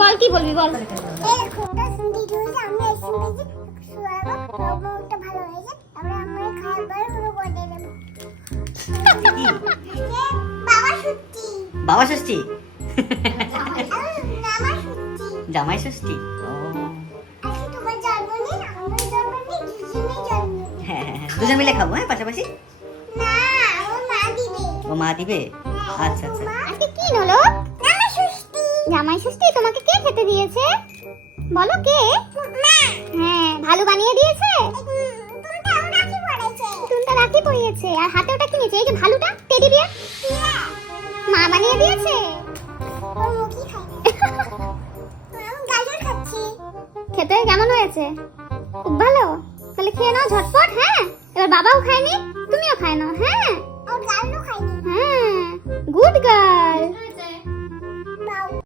বল কি বলবি বল। এই খোটা সুন্দর হয়েছে, আমি এসে পেয়েছি শুয়াবো, রোগটা ভালো হয়েছে, তারপরে আমরা খাবার শুরু করে দেব। বাবা সত্যি বাবা ষষ্ঠী, নামা সত্যি জামাই ষষ্ঠী। ও আজকে তোমার জন্মদিন, আমার জন্মদিন, দুজনের জন্মদিন। হ্যাঁ হ্যাঁ হ্যাঁ, দুজন মিলে খাবো। হ্যাঁ পাশাপাশি। না আমার মা দিবে। ও মা দিবে? আচ্ছা আচ্ছা। আজকে কি হলো? নামা সত্যি জামাই ষষ্ঠী, তোমাকে কে খেতে দিয়েছে? বলো কে? মা হ্যাঁ, ভালো বানিয়ে দিয়েছে। তুমি তো রাখি পড়েছে। টুনটা রাখি পরিয়েছে, আর হাতে ওটা কি নিয়েছে? এই যে ভালুটা, টেডি বিয়ার, মা বানিয়ে দিয়েছে। ওর মুখই খাই আমি গাজর খাচ্ছি। খেতে কেমন হয়েছে? খুব ভালো। তাহলে খেয়ে নাও ঝটপট। হ্যাঁ, এবার বাবাও খায়নি, তুমিও খায় নাও। হ্যাঁ ওর গালও খাইনি। হ্যাঁ, গুড গার্ল।